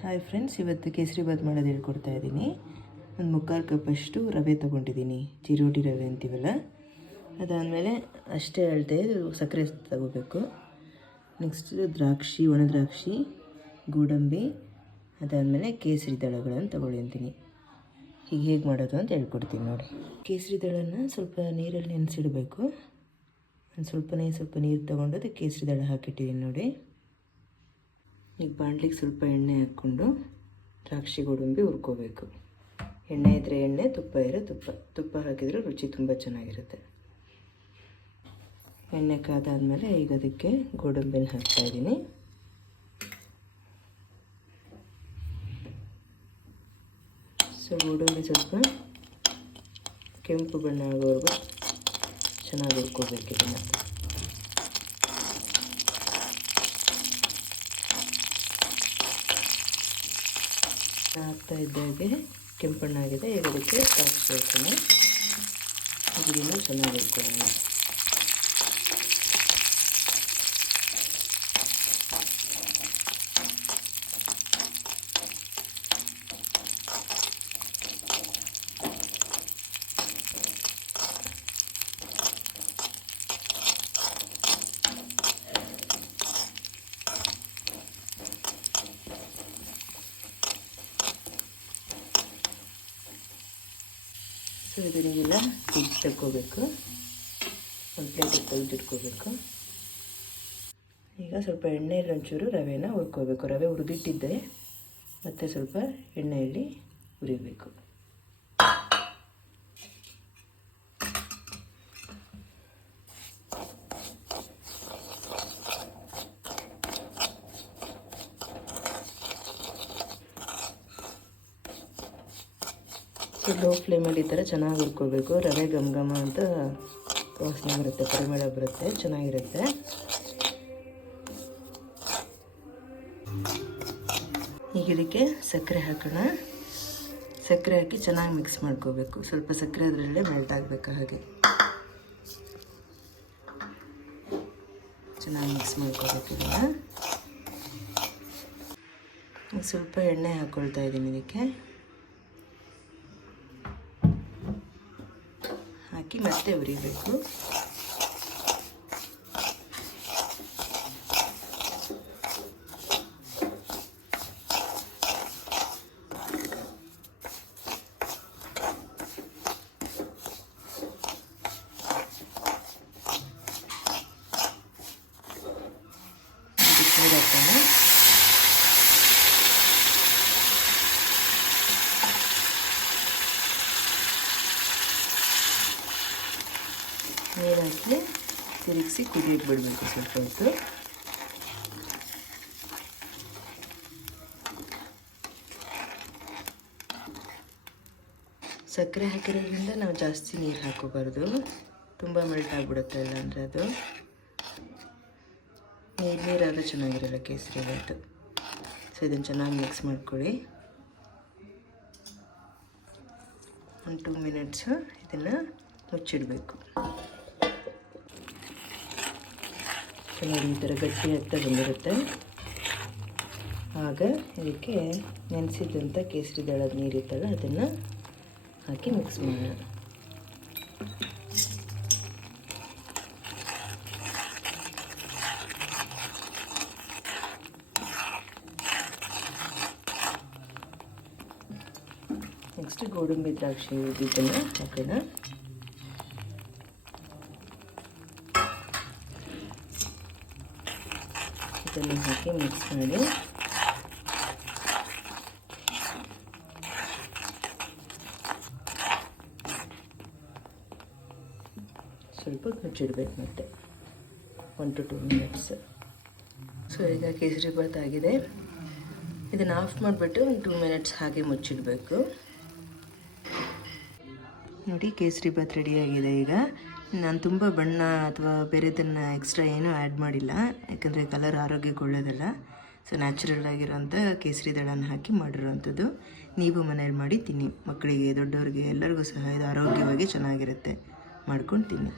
Hi friends ಇವತ್ತು ಕೇಸರಿ ಬಾತ್ ಮಾಡೋದು ಹೇಳ್ಕೊಡ್ತಾ ಇದ್ದೀನಿ. ಒಂದು ಮುಕ್ಕಾಲು ಕಪ್ಪಷ್ಟು ರವೆ ತೊಗೊಂಡಿದ್ದೀನಿ. ಚಿರೋಟಿ ರವೆ ಅಂತೀವಲ್ಲ? ಅದಾದಮೇಲೆ ಅಷ್ಟೇ ಅಳತೆ ಸಕ್ಕರೆ ತಗೋಬೇಕು. ನೆಕ್ಸ್ಟ್ ದ್ರಾಕ್ಷಿ ಒಣ ದ್ರಾಕ್ಷಿ ಗೋಡಂಬಿ, ಅದಾದಮೇಲೆ ಕೇಸರಿ ದಳಗಳನ್ನು ತಗೊಳ್ಳಿಂತೀನಿ ಹೀಗೆ ಹೇಗೆ ಮಾಡೋದು ಅಂತ ಹೇಳ್ಕೊಡ್ತೀನಿ ನೋಡಿ. ಕೇಸರಿ ದಳನ ಸ್ವಲ್ಪ ನೀರಲ್ಲಿ ನೆನೆಸಿಡಬೇಕು. ಒಂದು ಸ್ವಲ್ಪನೇ ಸ್ವಲ್ಪ ನೀರು ತೊಗೊಂಡು ಅದಕ್ಕೆ ಕೇಸರಿ ದಳ ಹಾಕಿಟ್ಟಿದ್ದೀನಿ ನೋಡಿ. ಈಗ ಬಾಣಲಿಗೆ ಸ್ವಲ್ಪ ಎಣ್ಣೆ ಹಾಕ್ಕೊಂಡು ದ್ರಾಕ್ಷಿ ಗೋಡಂಬಿ ಹುರ್ಕೋಬೇಕು. ಎಣ್ಣೆ ಇದ್ದರೆ ಎಣ್ಣೆ, ತುಪ್ಪ ಇರೋ ತುಪ್ಪ. ತುಪ್ಪ ಹಾಕಿದರೆ ರುಚಿ ತುಂಬ ಚೆನ್ನಾಗಿರುತ್ತೆ. ಎಣ್ಣೆ ಕಾದಾದಮೇಲೆ ಈಗ ಅದಕ್ಕೆ ಗೋಡಂಬಿನ ಹಾಕ್ತಾಯಿದ್ದೀನಿ ಸೊ ಗೋಡಂಬಿ ಸ್ವಲ್ಪ ಕೆಂಪು ಬಣ್ಣ ಆಗೋವರೆಗೂ ಚೆನ್ನಾಗಿ ಹುರ್ಕೋಬೇಕು ಇದನ್ನು. ಆಗ್ತಾ ಇದ್ದಾಗೆ ಕೆಂಪಣ್ಣಾಗಿದೆ. ಈಗ ಅದಕ್ಕೆ ಹಾಕೋಣ ಇದನ್ನು ಚೆನ್ನಾಗಿ ಇಟ್ಕೊಳ್ಳೋಣ ಸೊ ಇದನ್ನೆಲ್ಲ ತೆಗ್ದು ತಗೋಬೇಕು ಒಂದು ಪ್ಲೇಟಿಗೆ ತೆಗೆದಿಟ್ಕೋಬೇಕು ಈಗ ಸ್ವಲ್ಪ ಎಣ್ಣೆಯಲ್ಲಿ ಒಂಚೂರು ರವೆನ ಹುರ್ಕೋಬೇಕು. ರವೆ ಹುರಿದಿಟ್ಟಿದ್ದೆ ಮತ್ತು ಸ್ವಲ್ಪ ಎಣ್ಣೆಯಲ್ಲಿ ಹುರಿಬೇಕು. ಲೋ ಫ್ಲೇಮಲ್ಲಿ ಈ ಥರ ಚೆನ್ನಾಗಿ ಹುರ್ಕೋಬೇಕು. ರವೆ ಘಮ ಘಮ ಅಂತ ವಾಸನೆ ಬರುತ್ತೆ, ಪರಿಮಳ ಬರುತ್ತೆ, ಚೆನ್ನಾಗಿರುತ್ತೆ. ಈಗ ಇದಕ್ಕೆ ಸಕ್ಕರೆ ಹಾಕೋಣ. ಸಕ್ಕರೆ ಹಾಕಿ ಚೆನ್ನಾಗಿ ಮಿಕ್ಸ್ ಮಾಡ್ಕೋಬೇಕು. ಸ್ವಲ್ಪ ಸಕ್ಕರೆ ಅದರಲ್ಲೇ ಮೆಲ್ಟ್ ಆಗಬೇಕು ಹಾಗೆ. ಚೆನ್ನಾಗಿ ಮಿಕ್ಸ್ ಮಾಡ್ಕೋಬೇಕು ಇದನ್ನು. ಸ್ವಲ್ಪ ಎಣ್ಣೆ ಹಾಕ್ಕೊಳ್ತಾ ಇದ್ದೀನಿ ಇದಕ್ಕೆ. ಹಾಕಿ ಮತ್ತೆ ಉರಿಬೇಕು ಹಾಕೋಣ ನೀರು ಹಾಕಿ ತಿರುಗಿಸಿ ಕುದಿಯಕ್ಕೆ ಬಿಡಬೇಕು ಸ್ವಲ್ಪ ಹೊತ್ತು. ಸಕ್ಕರೆ ಹಾಕಿರೋದ್ರಿಂದ ನಾವು ಜಾಸ್ತಿ ನೀರು ಹಾಕೋಬಾರ್ದು. ತುಂಬ ಮೆಲ್ಟ್ ಆಗಿಬಿಡುತ್ತೆ ಇಲ್ಲ ಅಂದರೆ ಅದು. ನೀರು ನೀರಾದರೂ ಚೆನ್ನಾಗಿರಲ್ಲ ಕೇಸರಿ ಬಾತು ಸೊ ಇದನ್ನು ಚೆನ್ನಾಗಿ ಮಿಕ್ಸ್ ಮಾಡ್ಕೊಳ್ಳಿ. ಒಂದು ಟೂ ಮಿನಿಟ್ಸು ಇದನ್ನು ಮುಚ್ಚಿಡಬೇಕು. ಈ ಥರ ಗಟ್ಟಿ ಆಗ್ತಾ ಬಂದಿರುತ್ತೆ ಆಗ ಇದಕ್ಕೆ ನೆನೆಸಿದಂಥ ಕೇಸರಿ ದಳದ ನೀರಿತ್ತಲ್ಲ ಅದನ್ನು ಹಾಕಿ ಮಿಕ್ಸ್ ಮಾಡೋಣ. ನೆಕ್ಸ್ಟ್ ಗೋಡಂಬಿ ದ್ರಾಕ್ಷಿ ಇದನ್ನು ಹಾಕೋಣ. ಇದನ್ನು ಹಾಕಿ ಮಿಕ್ಸ್ ಮಾಡಿ. ಸ್ವಲ್ಪ ಮುಚ್ಚಿಡ್ಬೇಕು ಮತ್ತೆ. One to two minutes so ಈಗ ಕೇಸರಿ ಬಾತ್ ಆಗಿದೆ. ಇದನ್ನು ಆಫ್ ಮಾಡಿಬಿಟ್ಟು ಒಂದು ಟೂ ಮಿನಿಟ್ಸ್ ಹಾಗೆ ಮುಚ್ಚಿಡಬೇಕು. ನೋಡಿ, ಕೇಸರಿ ಬಾತ್ ರೆಡಿಯಾಗಿದೆ ಈಗ. ನಾನು ತುಂಬ ಬಣ್ಣ ಅಥವಾ ಬೇರೆದನ್ನು ಎಕ್ಸ್ಟ್ರಾ ಏನೂ ಆ್ಯಡ್ ಮಾಡಿಲ್ಲ. ಯಾಕಂದರೆ ಕಲರ್ ಆರೋಗ್ಯಕ್ಕೆ ಒಳ್ಳೆಯದಲ್ಲ ಸೊ ನ್ಯಾಚುರಲ್ ಆಗಿರೋಂಥ ಕೇಸರಿ ದಳನ ಹಾಕಿ ಮಾಡಿರೋವಂಥದ್ದು. ನೀವು ಮನೇಲಿ ಮಾಡಿ ತಿನ್ನಿ ಮಕ್ಕಳಿಗೆ, ದೊಡ್ಡವ್ರಿಗೆ ಎಲ್ಲರಿಗೂ ಸಹ ಇದು ಆರೋಗ್ಯವಾಗಿ ಚೆನ್ನಾಗಿರುತ್ತೆ. ಮಾಡ್ಕೊಂಡು ತಿನ್ನಿ